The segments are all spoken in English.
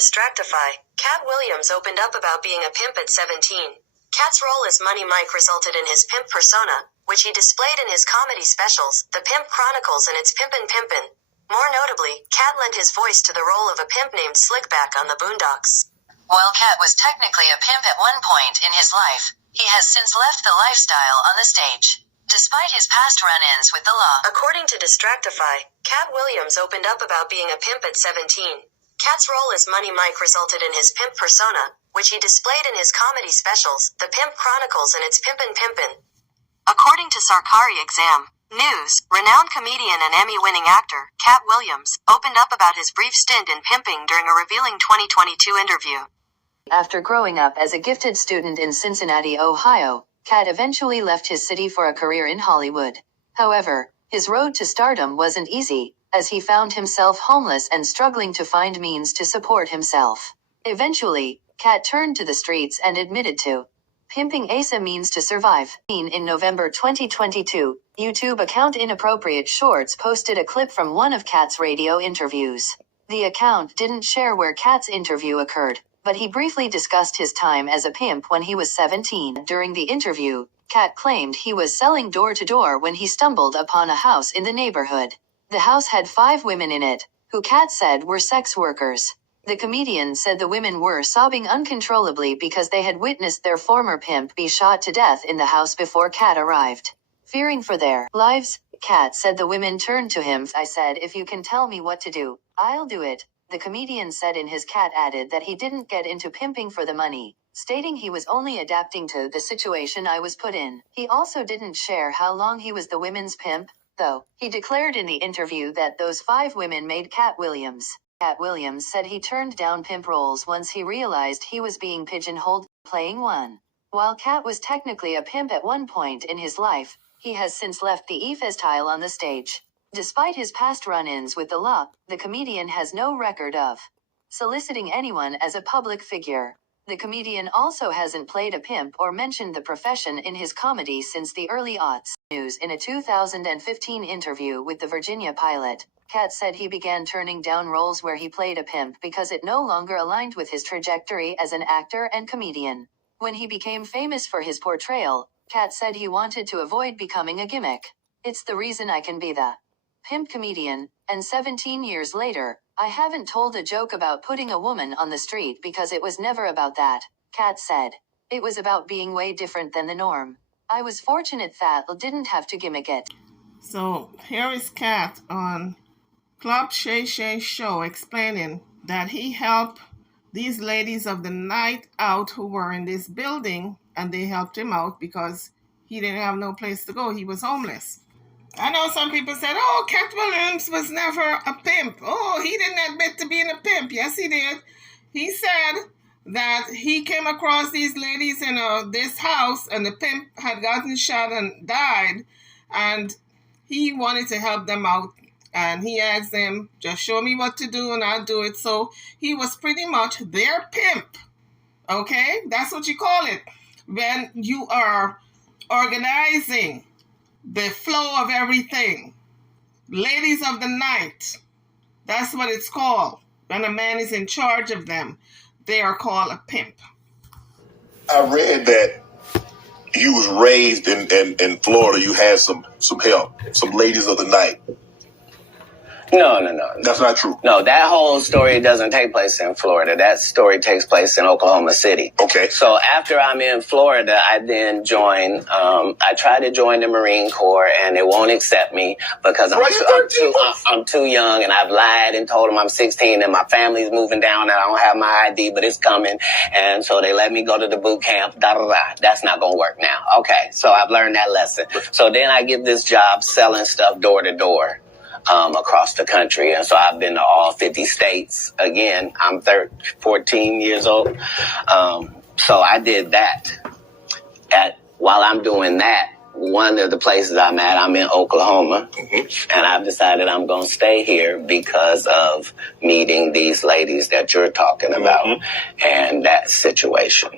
Distractify, Katt Williams opened up about being a pimp at 17. Katt's role as Money Mike resulted in his pimp persona, which he displayed in his comedy specials, The Pimp Chronicles and It's Pimpin' Pimpin'. More notably, Katt lent his voice to the role of a pimp named Slickback on the Boondocks. While Katt was technically a pimp at one point in his life, he has since left the lifestyle on the stage, despite his past run-ins with the law. According to Distractify, Katt Williams opened up about being a pimp at 17. Katt's role as Money Mike resulted in his pimp persona, which he displayed in his comedy specials, The Pimp Chronicles and It's Pimpin' Pimpin'. According to Sarkari Exam News, renowned comedian and Emmy-winning actor, Katt Williams, opened up about his brief stint in pimping during a revealing 2022 interview. After growing up as a gifted student in Cincinnati, Ohio, Katt eventually left his city for a career in Hollywood. However, his road to stardom wasn't easy, as he found himself homeless and struggling to find means to support himself. Eventually, Katt turned to the streets and admitted to pimping as a means to survive. In November 2022, YouTube account Inappropriate Shorts posted a clip from one of Katt's radio interviews. The account didn't share where Katt's interview occurred, but he briefly discussed his time as a pimp when he was 17. During the interview, Katt claimed he was selling door-to-door when he stumbled upon a house in the neighborhood. The house had 5 women in it, who Katt said were sex workers. The comedian said the women were sobbing uncontrollably because they had witnessed their former pimp be shot to death in the house before Katt arrived. Fearing for their lives, Katt said the women turned to him. "I said, if you can tell me what to do, I'll do it." The comedian said in his Katt added that he didn't get into pimping for the money, stating he was only adapting to the situation I was put in. He also didn't share how long he was the women's pimp, though. He declared in the interview that those 5 women made Katt Williams. Katt Williams said he turned down pimp roles once he realized he was being pigeonholed, playing one. While Katt was technically a pimp at one point in his life, he has since left the lifestyle on the stage. Despite his past run-ins with the law, the comedian has no record of soliciting anyone as a public figure. The comedian also hasn't played a pimp or mentioned the profession in his comedy since the early aughts. News in a 2015 interview with the Virginia Pilot, Katt said he began turning down roles where he played a pimp because it no longer aligned with his trajectory as an actor and comedian. When he became famous for his portrayal, Katt said he wanted to avoid becoming a gimmick. "It's the reason I can be the pimp comedian, and 17 years later, I haven't told a joke about putting a woman on the street because it was never about that," Katt said. "It was about being way different than the norm. I was fortunate that I didn't have to gimmick it." So here is Katt on Club Shay Shay show explaining that he helped these ladies of the night out who were in this building, and they helped him out because he didn't have no place to go. He was homeless. I know some people said, "Oh, Katt Williams was never a pimp. Oh, he didn't admit to being a pimp." Yes, he did. He said that he came across these ladies in this house, and the pimp had gotten shot and died, and he wanted to help them out. And he asked them, "Just show me what to do and I'll do it." So he was pretty much their pimp. Okay? That's what you call it. When you are organizing the flow of everything. Ladies of the night. That's what it's called. When a man is in charge of them, they are called a pimp. I read that you was raised in Florida. You had some help, some ladies of the night. No. That's not true. No, that whole story doesn't take place in Florida. That story takes place in Oklahoma City. Okay. So after I'm in Florida, I then join, I try to join the Marine Corps, and they won't accept me because I'm too young, and I've lied and told them I'm 16 and my family's moving down and I don't have my ID, but it's coming. And so they let me go to the boot camp. That's not going to work now. Okay. So I've learned that lesson. So then I get this job selling stuff door to door. Across the country. And so I've been to all 50 states. Again, I'm 14 years old. So I did that. While I'm doing that, one of the places I'm at, I'm in Oklahoma. Mm-hmm. And I've decided I'm going to stay here because of meeting these ladies that you're talking about. Mm-hmm. And that situation.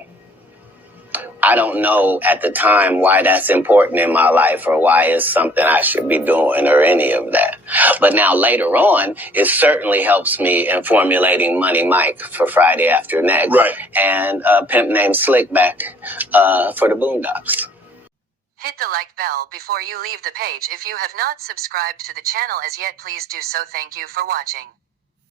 I don't know at the time why that's important in my life or why it's something I should be doing or any of that. But now later on, it certainly helps me in formulating Money Mike for Friday After Next. Right. And Pimp Named Slickback for the Boondocks. Hit the like bell before you leave the page. If you have not subscribed to the channel as yet, please do so. Thank you for watching.